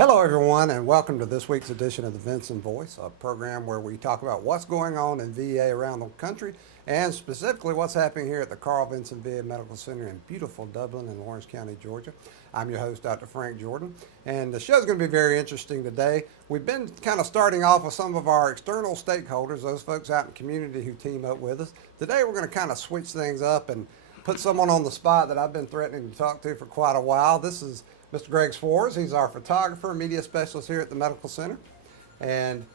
Hello, everyone, and welcome to this week's edition of the Vinson Voice, a program where we talk about what's going on in VA around the country and specifically what's happening here at the Carl Vinson VA Medical Center in beautiful Dublin in Lawrence County, Georgia. I'm your host, Dr. Frank Jordan, and the show's going to be very interesting today. We've been kind of starting off with some of our external stakeholders, those folks out in the community who team up with us. Today, we're going to kind of switch things up and put someone on the spot that I've been threatening to talk to for quite a while. This is Mr. Greg Swars. He's our photographer, media specialist here at the medical center. And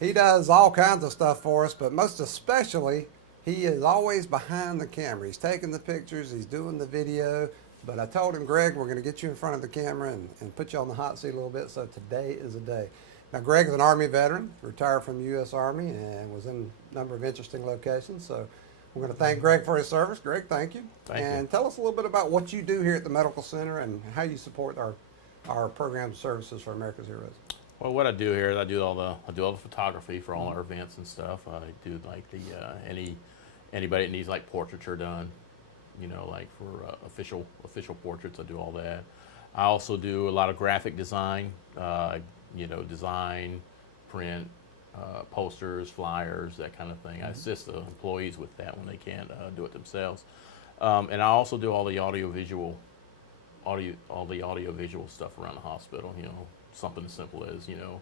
he does all kinds of stuff for us, but most especially, he is always behind the camera. He's taking the pictures, he's doing the video. But I told him, Greg, we're going to get you in front of the camera and put you on the hot seat a little bit, so today is a day. Now, Greg is an Army veteran, retired from the U.S. Army, and was in a number of interesting locations. So we're going to thank Greg for his service. Greg, thank you. And tell us a little bit about what you do here at the medical center and how you support our programs and services for America's Heroes. Well, what I do here is I do all the photography for all our events and stuff. I do like the anybody that needs like portraiture done, you know, like for official portraits. I do all that. I also do a lot of graphic design, you know, design, print, posters, flyers, that kind of thing. I assist the employees with that when they can't do it themselves. And I also do all the audio-visual stuff around the hospital. You know, something as simple as, you know,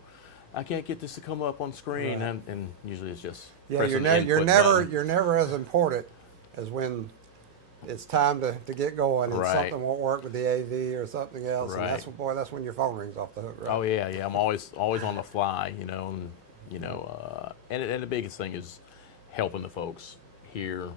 I can't get this to come up on screen, right. and usually it's just you're never as important as when it's time to get going and right. something won't work with the AV or something else, right. and that's when your phone rings off the hook, right? Oh yeah, I'm always on the fly, you know, and you know, and the biggest thing is helping the folks here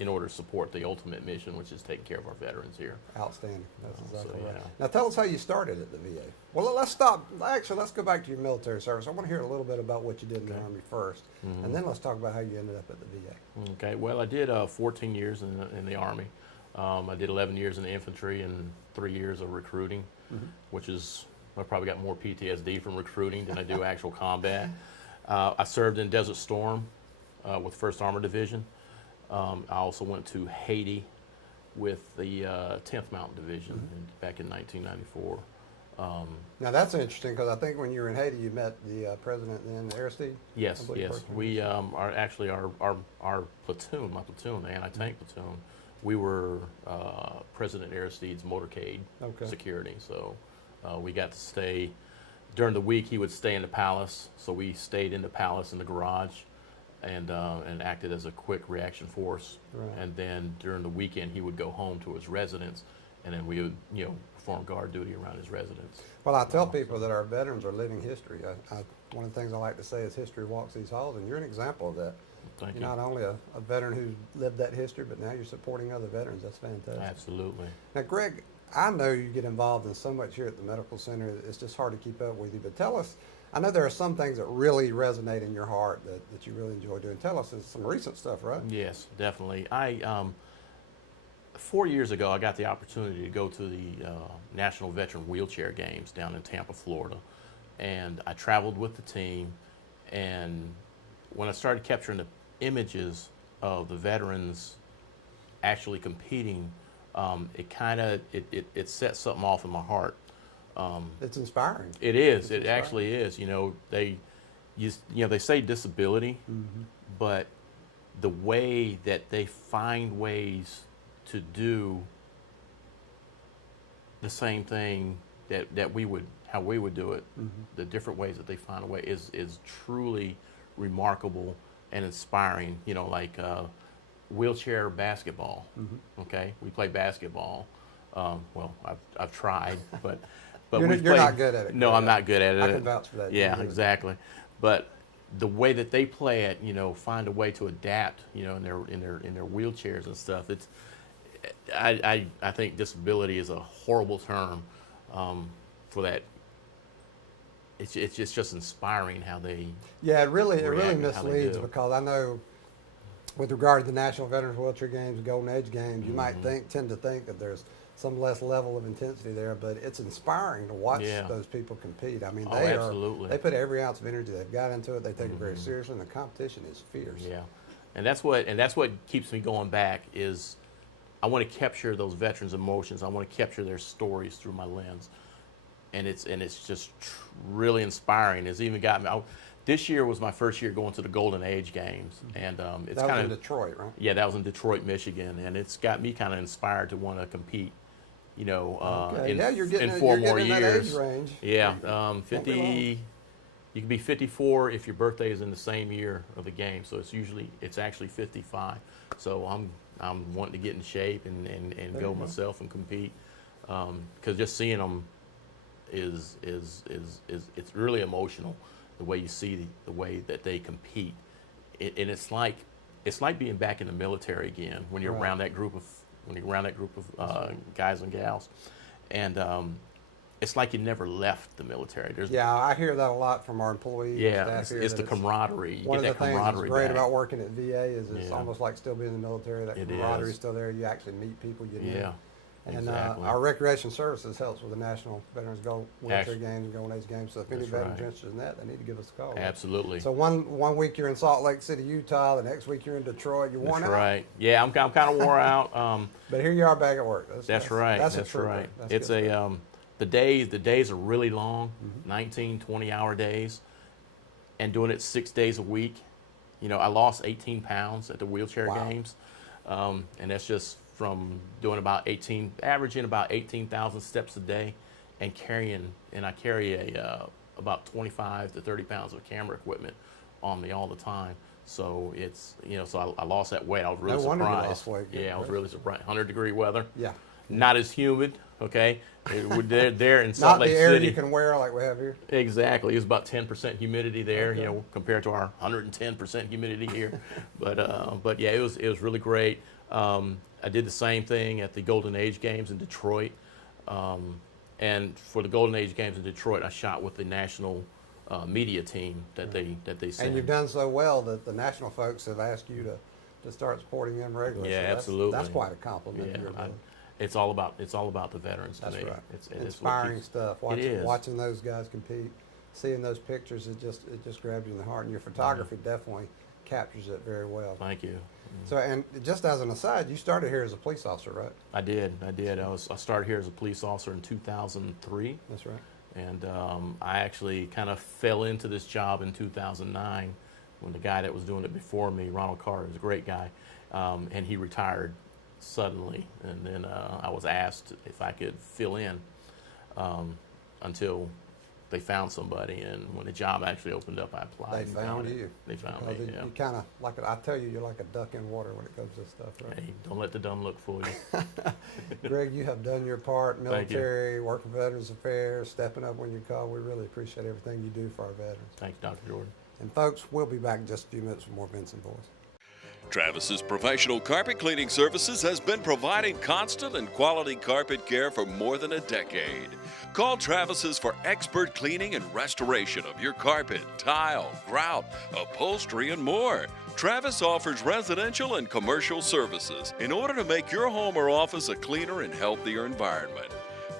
in order to support the ultimate mission, which is taking care of our veterans here. Outstanding. That's exactly right. Yeah. Now tell us how you started at the VA. Well, let's go back to your military service. I want to hear a little bit about what you did in the Army first, and then let's talk about how you ended up at the VA. Okay, well, I did 14 years in the Army. I did 11 years in the infantry and 3 years of recruiting, which is, I probably got more PTSD from recruiting than I do actual combat. I served in Desert Storm with 1st Armored Division. I also went to Haiti with the 10th Mountain Division back in 1994. Now that's interesting because I think when you were in Haiti, you met the president then, Aristide. Yes. We are actually our platoon, my platoon, the anti-tank platoon. We were President Aristide's motorcade security. So we got to stay during the week. He would stay in the palace, so we stayed in the palace in the garage. And acted as a quick reaction force, right. And then during the weekend he would go home to his residence, and then we would, you know, perform guard duty around his residence. Well, I tell people that our veterans are living history. One of the things I like to say is history walks these halls, and you're an example of that. Thank you. Not only a veteran who lived that history, but now you're supporting other veterans. That's fantastic. Absolutely. Now, Greg, I know you get involved in so much here at the medical center, it's just hard to keep up with you, but tell us, I know there are some things that really resonate in your heart that you really enjoy doing. Tell us, it's some recent stuff, right? Yes, definitely. 4 years ago, I got the opportunity to go to the National Veteran Wheelchair Games down in Tampa, Florida. And I traveled with the team, and when I started capturing the images of the veterans actually competing, it set something off in my heart. It's inspiring. It is. It actually is. You know, they say disability, but the way that they find ways to do the same thing that we would, how we would do it, the different ways that they find a way is truly remarkable and inspiring. You know, like wheelchair basketball. Okay, we play basketball. Well, I've tried, but you're not good at it. No, I'm not good at it. I can vouch for that. Yeah, exactly. But the way that they play it, you know, find a way to adapt, you know, in their wheelchairs and stuff. It's, I think disability is a horrible term for that. It's just inspiring how they. Yeah, it really misleads, because I know, with regard to the National Veterans Wheelchair Games, Golden Age Games, you might tend to think that there's some less level of intensity there, but it's inspiring to watch those people compete. I mean, they put every ounce of energy they've got into it. They take it very seriously, and the competition is fierce. Yeah, and that's what keeps me going back is I want to capture those veterans' emotions. I want to capture their stories through my lens. it's just really inspiring. It's even got me. This year was my first year going to the Golden Age games, and it's that was kind in of Detroit, right? Yeah, that was in Detroit, Michigan, and it's got me kind of inspired to want to compete. You know, Okay. in, Yeah, you're getting in in- 4 you're more getting in that years. age range. Yeah, Won't be 50. long. You can be 54 if your birthday is in the same year of the game. So it's actually 55. So I'm wanting to get in shape and go myself and compete, because just seeing them is it's really emotional, the way you see the way that they compete, and it's like being back in the military again when you're Right. around that group of guys and gals, and it's like you never left the military. Yeah, I hear that a lot from our employees. and Yeah, staff it's, here, it's that the camaraderie. You one get of the that things that's camaraderie great back. about working at VA is it's Yeah. almost like still being in the military. That It camaraderie is. is still there. You actually meet people you know. Yeah, And exactly. our recreation services helps with the National Veterans Go Military Actu- Games and Golden Age Games. So if any That's veterans right. are interested in that, they need to give us a call. Absolutely. So one week you're in Salt Lake City, Utah. The next week you're in Detroit. You're worn That's out. right. Yeah, I'm kind of wore out. But here you are back at work. That's right. That's That's a trooper. right. That's It's good a stuff. the days are really long, 19, 20-hour days, and doing it 6 days a week. You know, I lost 18 pounds at the wheelchair Wow. games, and that's just from doing averaging about 18,000 steps a day, and I carry about 25 to 30 pounds of camera equipment on me all the time. So it's, so I lost that weight. I was really No wonder you surprised. lost weight. Yeah, I was really surprised. 100-degree weather. Yeah. Not as humid, okay? They're in Salt Not Lake the air City. you can wear like we have here. Exactly. It was about 10% humidity there, Okay. compared to our 110% humidity here. But yeah, it was really great. I did the same thing at the Golden Age Games in Detroit. And for the Golden Age Games in Detroit, I shot with the national media team that they sent. And you've done so well that the national folks have asked you to start supporting them regularly. Yeah, So absolutely. That's quite a compliment. Yeah, to your ability. it's all about the veterans to That's me. right. It's what Inspiring keeps- stuff. It is. Watching those guys compete, seeing those pictures, it just grabs you in the heart. And your photography definitely captures it very well. Thank you. So, and just as an aside, you started here as a police officer, right? I did. I started here as a police officer in 2003. That's right. And I actually kind of fell into this job in 2009 when the guy that was doing it before me, Ronald Carter, is a great guy, and he retired suddenly. And then I was asked if I could fill in until they found somebody. And when the job actually opened up, I applied. They and found it. you. They found Because me, yeah. You kind of I tell you, you're like a duck in water when it comes to this stuff, right? Hey, don't let the dumb look fool you. Greg, you have done your part, Thank you. military, working Veterans Affairs, stepping up when you call. We really appreciate everything you do for our veterans. Thanks, Dr. Jordan. And folks, we'll be back in just a few minutes with more Vinson Voice. Travis's professional carpet cleaning services has been providing constant and quality carpet care for more than a decade. Call Travis's for expert cleaning and restoration of your carpet, tile, grout, upholstery, and more. Travis offers residential and commercial services in order to make your home or office a cleaner and healthier environment.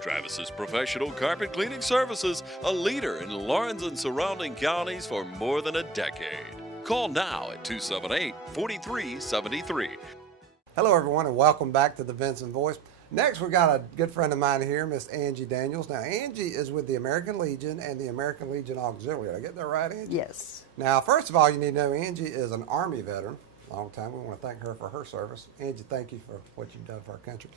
Travis's professional carpet cleaning services, a leader in Lawrence and surrounding counties for more than a decade. Call now at 278-4373. Hello, everyone, and welcome back to the Vinson Voice. Next, we've got a good friend of mine here, Miss Angie Daniels. Now, Angie is with the American Legion and the American Legion Auxiliary. Did I get that right, Angie? Yes. Now, first of all, you need to know Angie is an Army veteran, long time. We want to thank her for her service. Angie, thank you for what you've done for our country.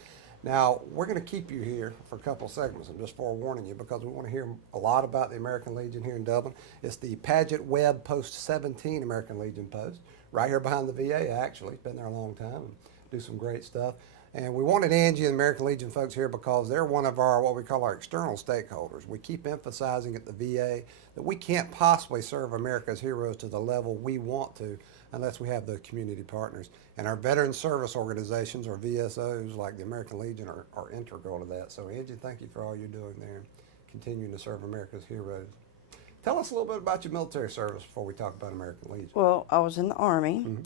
Now, we're going to keep you here for a couple of segments. I'm just forewarning you because we want to hear a lot about the American Legion here in Dublin. It's the Paget Webb Post 17 American Legion post, right here behind the VA, actually. Been there a long time and do some great stuff. And we wanted Angie and the American Legion folks here because they're one of our, what we call our external stakeholders. We keep emphasizing at the VA that we can't possibly serve America's heroes to the level we want to unless we have the community partners. And our veteran service organizations, or VSOs, like the American Legion, are integral to that. So Angie, thank you for all you're doing there and continuing to serve America's heroes. Tell us a little bit about your military service before we talk about American Legion. Well, I was in the Army. Mm-hmm.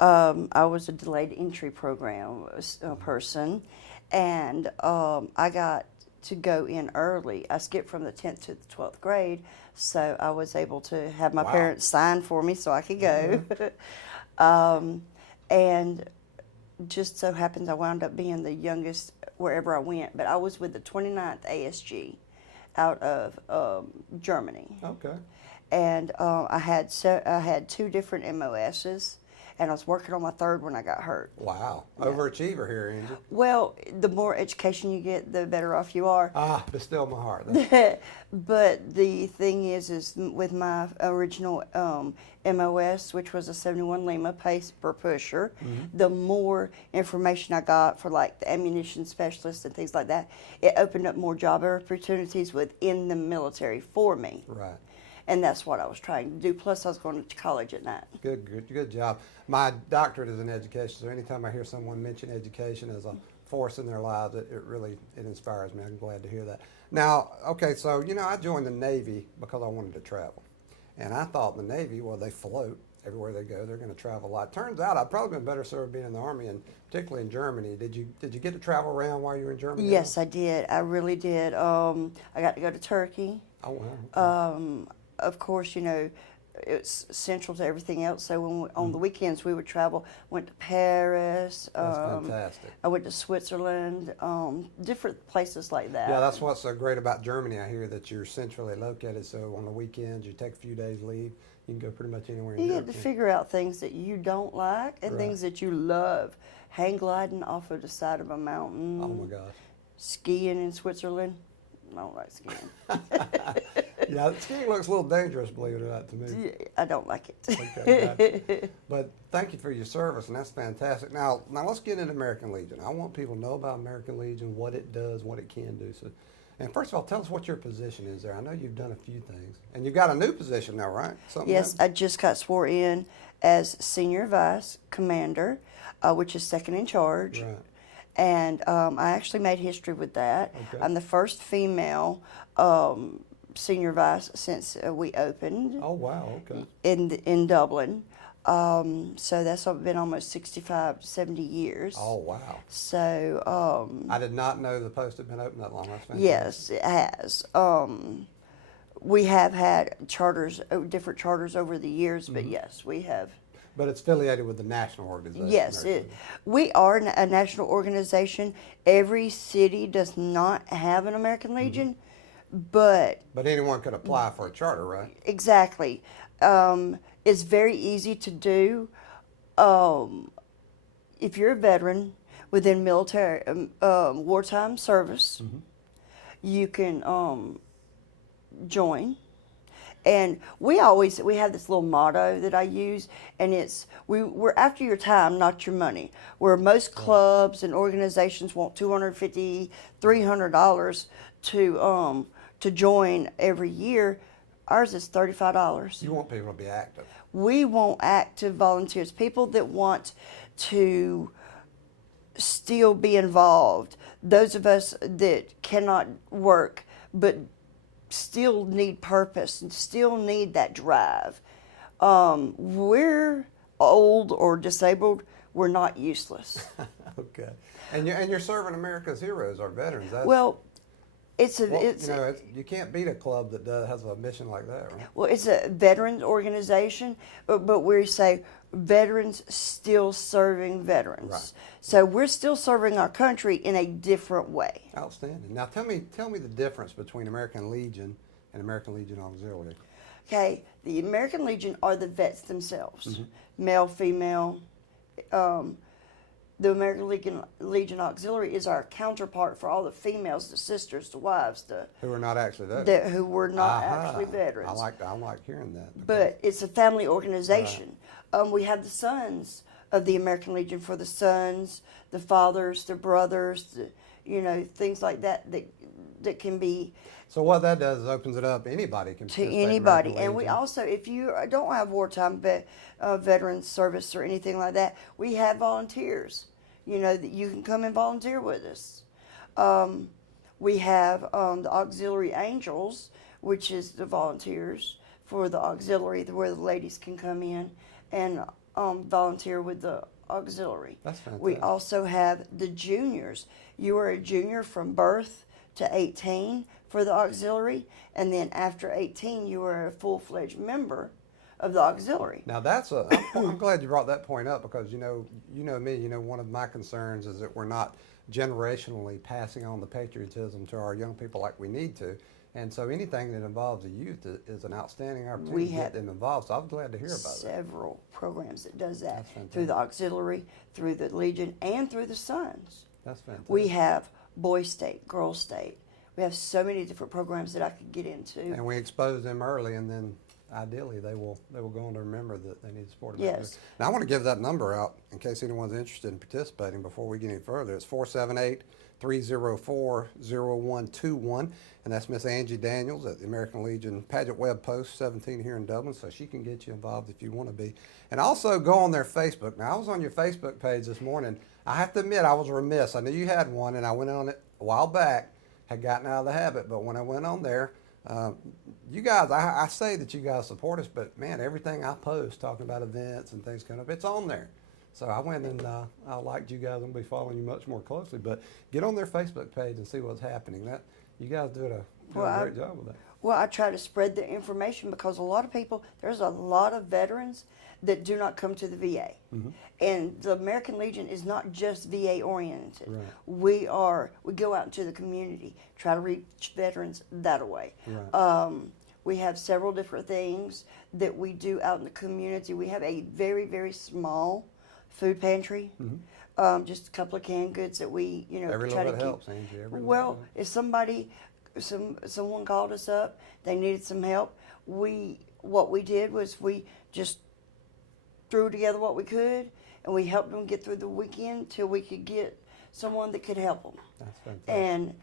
I was a delayed entry program person, and I got to go in early. I skipped from the 10th to the 12th grade, so I was able to have my Wow. parents sign for me so I could go. And just so happens I wound up being the youngest wherever I went, but I was with the 29th ASG. out of Germany. Okay. And I had 2 different MOSs, and I was working on my 3rd when I got hurt. Wow. Overachiever here, Angie. Well, the more education you get, the better off you are. But still my heart. But the thing is with my original MOS, which was a 71 Lima paper pusher, the more information I got for like the ammunition specialists and things like that, it opened up more job opportunities within the military for me. Right. And that's what I was trying to do. Plus, I was going to college at night. Good job. My doctorate is in education, so anytime I hear someone mention education as a force in their lives, it really inspires me. I'm glad to hear that. Now, okay, so I joined the Navy because I wanted to travel, and I thought the Navy, well, they float everywhere they go. They're going to travel a lot. Turns out I'd probably been better served being in the Army, and particularly in Germany. Did you get to travel around while you were in Germany? Yes, I did. I really did. I got to go to Turkey. Oh wow. Of course, it's central to everything else. So when on the weekends we would travel. Went to Paris. That's fantastic. I went to Switzerland. Different places like that. Yeah, that's what's so great about Germany. I hear that you're centrally located, so on the weekends you take a few days leave. You can go pretty much anywhere in You Europe. get to figure out things that you don't like and things that you love. Hang gliding off of the side of a mountain. Oh my gosh. Skiing in Switzerland. I don't like skiing. Yeah, skiing looks a little dangerous, believe it or not, to me. I don't like it. Okay, gotcha. But thank you for your service, and that's fantastic. Now let's get into American Legion. I want people to know about American Legion, what it does, what it can do. So, and first of all, tell us what your position is there. I know you've done a few things, and you've got a new position now, right? Yes, I just got sworn in as Senior Vice Commander, which is second in charge. Right. And I actually made history with that. Okay. I'm the first female senior vice since we opened. Oh wow, okay. In Dublin. So that's been almost 65 to 70 years. Oh wow. So I did not know the post had been open that long. That's fantastic. yes, it has. We have had charters, different charters over the years, but yes, we have. But it's affiliated with the national organization. Yes, we are a national organization. Every city does not have an American Legion, but anyone could apply for a charter, right? exactly. It's very easy to do. If you're a veteran within military wartime service, you can join. And we have this little motto that I use, and it's we're after your time, not your money. Where most clubs and organizations want $250, $300 to join every year, ours is $35. You want people to be active. We want active volunteers, people that want to still be involved. Those of us that cannot work, but still need purpose and still need that drive. We're old or disabled. We're not useless. Okay, and you're serving America's heroes, our veterans. That's, Well, you can't beat a club that has a mission like that, right? Well, it's a veterans organization, but we say veterans still serving veterans. Right. So we're still serving our country in a different way. Outstanding. Now tell me the difference between American Legion and American Legion Auxiliary. Okay, the American Legion are the vets themselves, male, female. The American Legion Auxiliary is our counterpart for all the females, the sisters, the wives, Who are not actually veterans. who were not actually veterans. I like hearing that. But it's a family organization. Right. We have the sons of the American Legion for the sons, the fathers, the brothers, things like that that can be. So what that does is opens it up. Anybody can To participate in anybody. American And we Legion. also, if you don't have wartime veterans service or anything like that, we have volunteers. That you can come and volunteer with us. We have the Auxiliary Angels, which is the volunteers for the auxiliary, where the ladies can come in and volunteer with the auxiliary. That's fantastic. We also have the juniors. You are a junior from birth to 18 for the auxiliary, and then after 18, you are a full-fledged member of the auxiliary. Now I'm glad you brought that point up, because you know me, one of my concerns is that we're not generationally passing on the patriotism to our young people like we need to. And so anything that involves the youth is an outstanding opportunity to get them involved. So I'm glad to hear about that. Several programs that does that That's through the auxiliary, through the Legion, and through the Sons. That's fantastic. We have Boy State, Girl State. We have so many different programs that I could get into. And we expose them early, and then ideally they will go on to remember that they need support. Yes. Now I want to give that number out in case anyone's interested in participating before we get any further. It's 478-304-0121, and that's Miss Angie Daniels at the American Legion Pageant Web Post 17 here in Dublin, so she can get you involved if you want to be. And also go on their Facebook. Now I was on your Facebook page this morning. I have to admit I was remiss. I knew you had one, and I went on it a while back, had gotten out of the habit, but when I went on there, you guys, I say that you guys support us, but man, everything I post talking about events and things coming up, it's on there. So I went and I liked you guys. I'm going to be following you much more closely, but get on their Facebook page and see what's happening. That you guys do a great job with that. Well, I try to spread the information because a lot of people, there's a lot of veterans that do not come to the VA. Mm-hmm. And the American Legion is not just VA oriented. Right. We go out into the community, try to reach veterans that way. Right. We have several different things that we do out in the community. We have a very, very small food pantry. Mm-hmm. Just a couple of canned goods that we, Every try little to bit keep. helps, Angie. Every Well, little bit. if someone called us up, they needed some help, what we did was we just threw together what we could, and we helped them get through the weekend till we could get someone that could help them. That's fantastic. And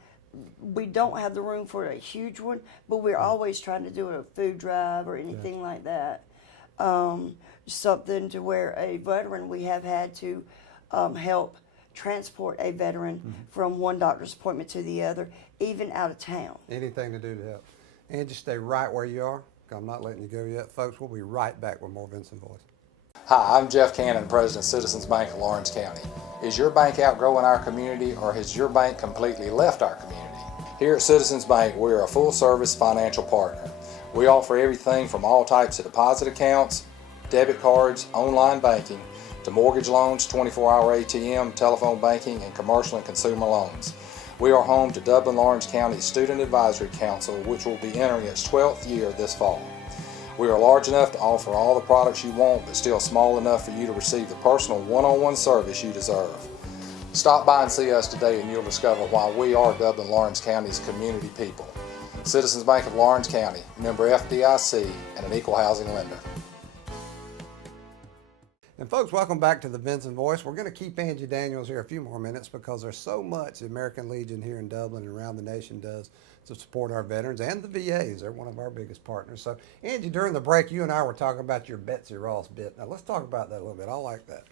we don't have the room for a huge one, but we're always trying to do a food drive or anything like that. Something to where a veteran, we have had to help transport a veteran from one doctor's appointment to the other, even out of town. Anything to do to help. Angie, stay right where you are. I'm not letting you go yet. Folks, we'll be right back with more Vinson Voice. Hi, I'm Jeff Cannon, President of Citizens Bank of Lawrence County. Is your bank outgrowing our community, or has your bank completely left our community? Here at Citizens Bank, we're a full-service financial partner. We offer everything from all types of deposit accounts, debit cards, online banking, to mortgage loans, 24-hour ATM, telephone banking, and commercial and consumer loans. We are home to Dublin-Lawrence County's Student Advisory Council, which will be entering its 12th year this fall. We are large enough to offer all the products you want, but still small enough for you to receive the personal one-on-one service you deserve. Stop by and see us today and you'll discover why we are Dublin-Lawrence County's community people. Citizens Bank of Lawrence County, member FDIC, and an equal housing lender. And folks, welcome back to the Vinson Voice. We're going to keep Angie Daniels here a few more minutes because there's so much the American Legion here in Dublin and around the nation does to support our veterans and the VAs. They're one of our biggest partners. So, Angie, during the break, you and I were talking about your Betsy Ross bit. Now, let's talk about that a little bit. I like that.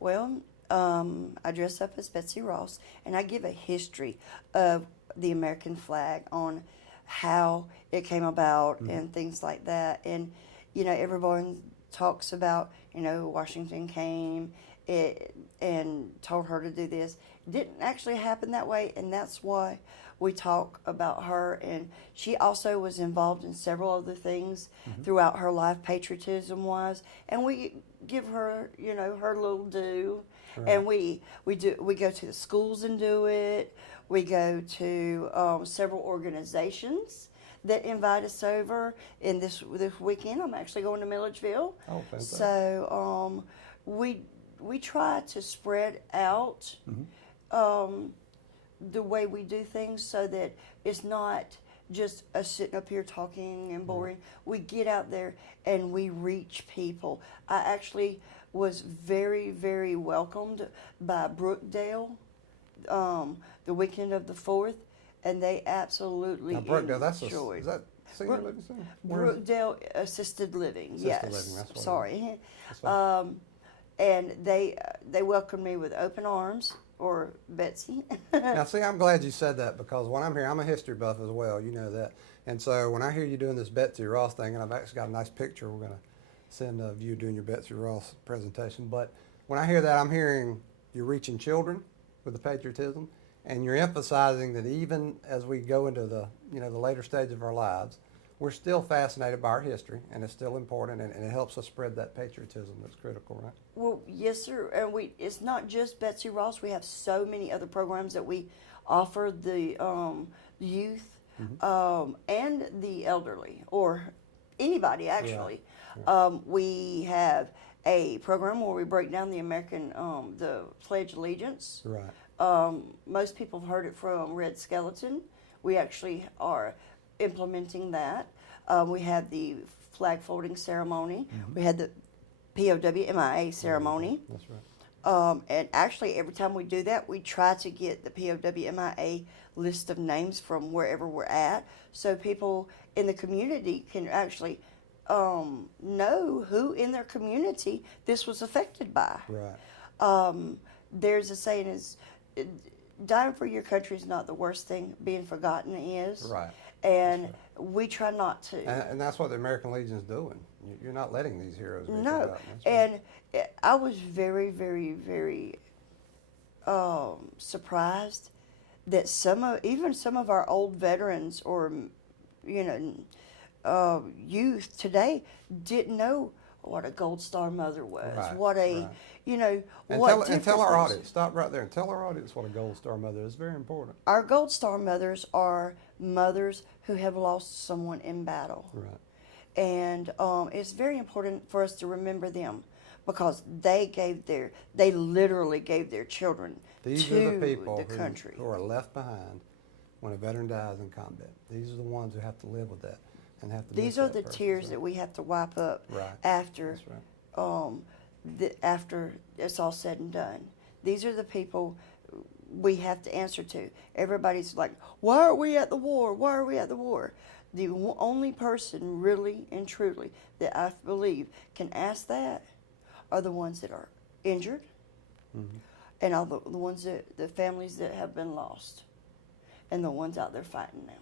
Well, I dress up as Betsy Ross, and I give a history of the American flag on how it came about and things like that. And, everyone talks about, Washington came and told her to do this. It didn't actually happen that way, and that's why we talk about her. And she also was involved in several other things throughout her life, patriotism-wise, and we give her, her little due. Right. And we go to the schools and do it. We go to several organizations that invite us over. And this weekend, I'm actually going to Milledgeville. Oh, fantastic. So we try to spread out the way we do things so that it's not just us sitting up here talking and boring. We get out there and we reach people. I actually was very, very welcomed by Brookdale the weekend of the 4th, and they absolutely enjoyed. Is that senior living center? Brookdale Assisted Living, yes. Living, that's what Sorry. That's and they welcomed me with open arms, or Betsy. Now, see, I'm glad you said that because when I'm here, I'm a history buff as well. You know that. And so when I hear you doing this Betsy Ross thing, and I've actually got a nice picture we're going to send of you doing your Betsy Ross presentation. But when I hear that, I'm hearing you're reaching children with the patriotism, and you're emphasizing that even as we go into the the later stage of our lives, we're still fascinated by our history, and it's still important, and it helps us spread that patriotism that's critical, right? Well, yes, sir. And it's not just Betsy Ross. We have so many other programs that we offer the youth and the elderly, or anybody actually. We have a program where we break down the the Pledge of Allegiance. Right. Most people have heard it from Red Skeleton. We actually are implementing that. We had the flag folding ceremony. We had the POWMIA ceremony. That's right. And actually, every time we do that, we try to get the POWMIA list of names from wherever we're at, so people in the community can actually know who in their community this was affected by. Right. There's a saying is, dying for your country is not the worst thing, being forgotten is. Right. And we try not to. And that's what the American Legion is doing. You're not letting these heroes be No, forgotten. That's right. and I was very, very, very surprised that even some of our old veterans or youth today didn't know what a Gold Star mother was. Right, what a right. what Tell our different audience. Stop right there and tell our audience what a Gold Star mother is. Very important. Our Gold Star mothers are mothers who have lost someone in battle. Right. And it's very important for us to remember them, because they literally gave their children These to are the people the country. who are left behind when a veteran dies in combat. These are the ones who have to live with that and have to. These are the tears that we have to wipe up Right. after, That's right. after it's all said and done. These are the people we have to answer to. Everybody's like, "Why are we at the war? Why are we at the war?" The only person really and truly that I believe can ask that are the ones that are injured, and all the ones the families that have been lost, and the ones out there fighting now.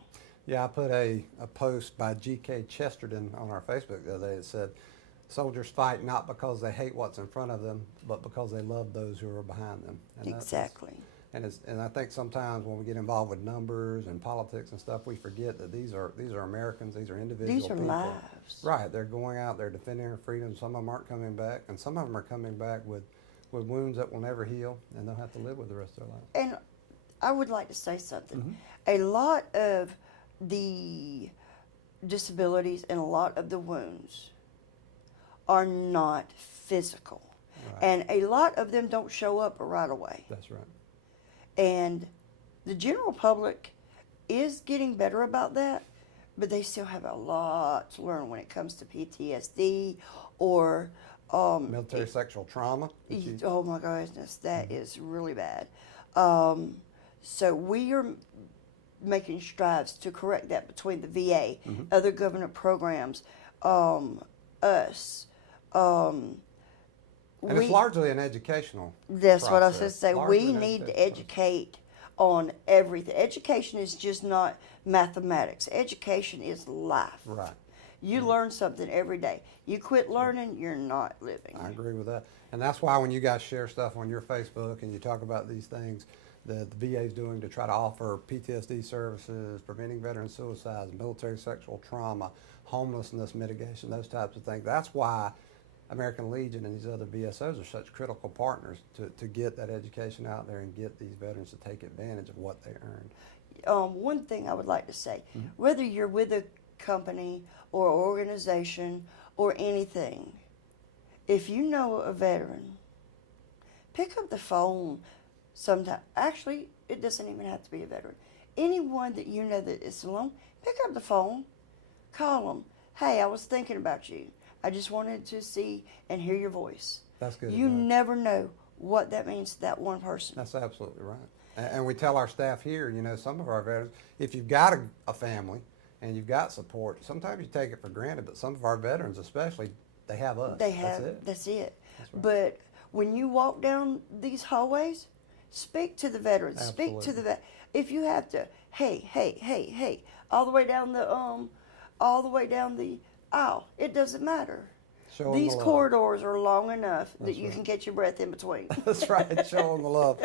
Yeah, I put a post by G.K. Chesterton on our Facebook the other day that said, "Soldiers fight not because they hate what's in front of them, but because they love those who are behind them." And Exactly. And I think sometimes when we get involved with numbers and politics and stuff, we forget that these are Americans. These are individual These are people. lives. Right. They're going out. They're defending our freedom. Some of them aren't coming back, and some of them are coming back with wounds that will never heal, and they'll have to live with the rest of their life. And I would like to say something. Mm-hmm. A lot of the disabilities and a lot of the wounds are not physical. Right. And a lot of them don't show up right away. That's right. And the general public is getting better about that, but they still have a lot to learn when it comes to PTSD or Military sexual trauma. oh my goodness, that is really bad. So we are making strides to correct that between the VA, other government programs, us. And it's largely an educational That's what I was going process. to say. Largely We an need to educational educate on everything. Education is just not mathematics. Education is life. process. Right. You learn something every day. You quit learning, you're not living. I agree with that. And that's why when you guys share stuff on your Facebook and you talk about these things that the VA is doing to try to offer PTSD services, preventing veteran suicides, military sexual trauma, homelessness mitigation, those types of things, that's why American Legion and these other VSOs are such critical partners to get that education out there and get these veterans to take advantage of what they earned. One thing I would like to say, whether you're with a company or organization or anything, if you know a veteran, pick up the phone sometime. Actually, it doesn't even have to be a veteran. Anyone that you know that is alone, pick up the phone, call them. Hey, I was thinking about you. I just wanted to see and hear your voice. That's good. You advice. never know what that means to that one person. That's absolutely right. And we tell our staff here, you know, some of our veterans, if you've got a family and you've got support, sometimes you take it for granted, but some of our veterans especially, they have us. They have, that's it. But when you walk down these hallways, speak to the veterans. Absolutely. Speak to the if you have to, hey, all the way down the aisle. It doesn't matter. Show 'em These the love. corridors are long enough that That's you right. can catch your breath in between. That's right. Show them the love.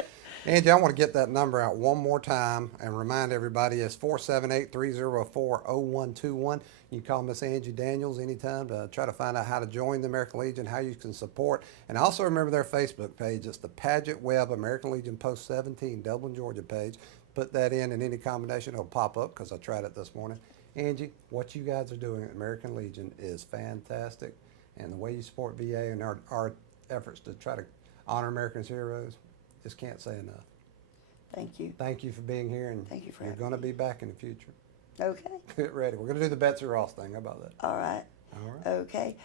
Angie, I want to get that number out one more time and remind everybody it's 478-304-0121. You can call Miss Angie Daniels anytime to try to find out how to join the American Legion, how you can support. And also remember their Facebook page. It's the Paget Webb American Legion Post 17 Dublin, Georgia page. put that in any combination, it'll pop up because I tried it this morning. Angie, what you guys are doing at American Legion is fantastic, and the way you support VA and our efforts to try to honor America's heroes, just can't say enough. Thank you. Thank you for being here, and Thank you for you're having going to me. be back in the future. Okay. Get ready. We're going to do the Betsy Ross thing. How about that? All right. All right. Okay.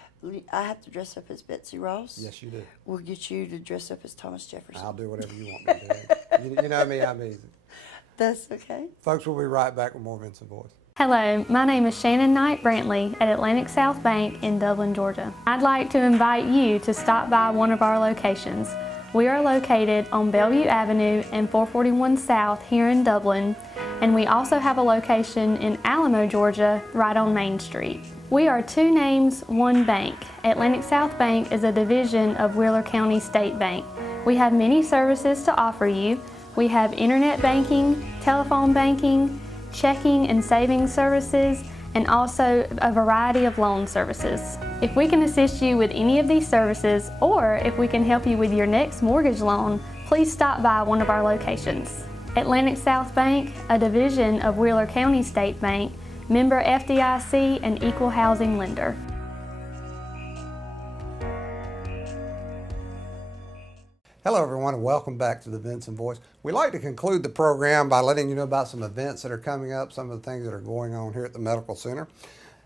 I have to dress up as Betsy Ross. Yes, you do. We'll get you to dress up as Thomas Jefferson. I'll do whatever you want me to do. You know me, I'm easy. That's okay. Folks, we'll be right back with more Vinson Voice. Hello, my name is Shannon Knight Brantley at Atlantic South Bank in Dublin, Georgia. I'd like to invite you to stop by one of our locations. We are located on Bellevue Avenue and 441 South here in Dublin, and we also have a location in Alamo, Georgia, right on Main Street. We are two names, one bank. Atlantic South Bank is a division of Wheeler County State Bank. We have many services to offer you. We have internet banking, telephone banking, checking and savings services, and also a variety of loan services. If we can assist you with any of these services, or if we can help you with your next mortgage loan, please stop by one of our locations. Atlantic South Bank, a division of Wheeler County State Bank, member FDIC and equal housing lender. Hello everyone and welcome back to the Vinson Voice. We like to conclude the program by letting you know about some events that are coming up, some of the things that are going on here at the Medical Center.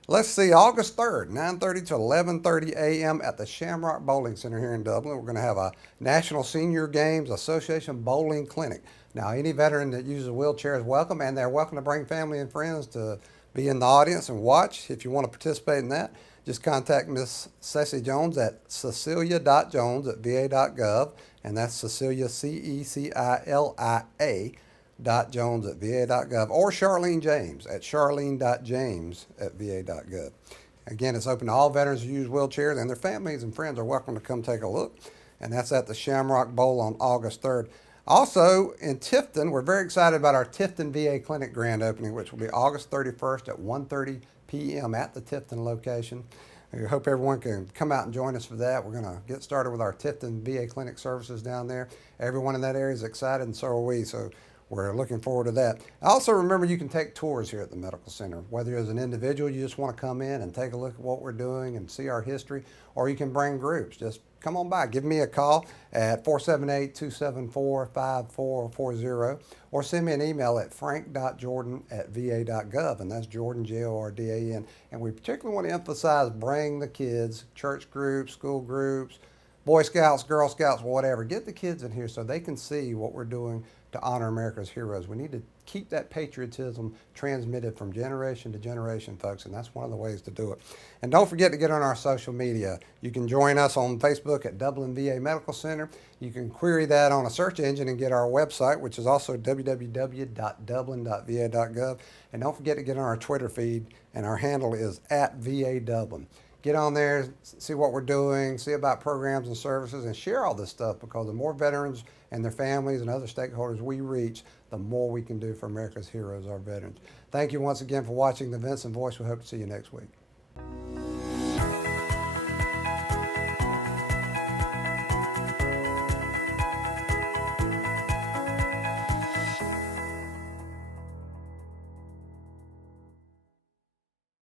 Let's see, August 3rd, 9:30 to 11:30 a.m. at the Shamrock Bowling Center here in Dublin. We're going to have a National Senior Games Association Bowling Clinic. Now, any veteran that uses a wheelchair is welcome, and they're welcome to bring family and friends to be in the audience and watch. If you want to participate in that, just contact Miss Ceci Jones at cecilia.jones@va.gov, and that's Cecilia, CECILIA.jones@va.gov, or Charlene James at charlene.james@va.gov. Again, it's open to all veterans who use wheelchairs, and their families and friends are welcome to come take a look, and that's at the Shamrock Bowl on August 3rd. Also, in Tifton, we're very excited about our Tifton VA Clinic grand opening, which will be August 31st at 1:30 p.m. at the Tifton location. I hope everyone can come out and join us for that. We're going to get started with our Tifton VA Clinic services down there. Everyone in that area is excited, and so are we, so we're looking forward to that. Also, remember, you can take tours here at the Medical Center. Whether as an individual, you just want to come in and take a look at what we're doing and see our history, or you can bring groups. Just come on by. Give me a call at 478-274-5440, or send me an email at frank.jordan@va.gov, and that's Jordan, Jordan. And we particularly want to emphasize bring the kids, church groups, school groups, Boy Scouts, Girl Scouts, whatever. Get the kids in here so they can see what we're doing to honor America's heroes. We need to keep that patriotism transmitted from generation to generation, folks, and that's one of the ways to do it. And don't forget to get on our social media. You can join us on Facebook at Dublin VA Medical Center. You can query that on a search engine and get our website, which is also www.dublin.va.gov. And don't forget to get on our Twitter feed, and our handle is @VA Dublin. Get on there, see what we're doing, see about programs and services, and share all this stuff, because the more veterans and their families and other stakeholders we reach, the more we can do for America's heroes, our veterans. Thank you once again for watching the Vinson Voice. We hope to see you next week.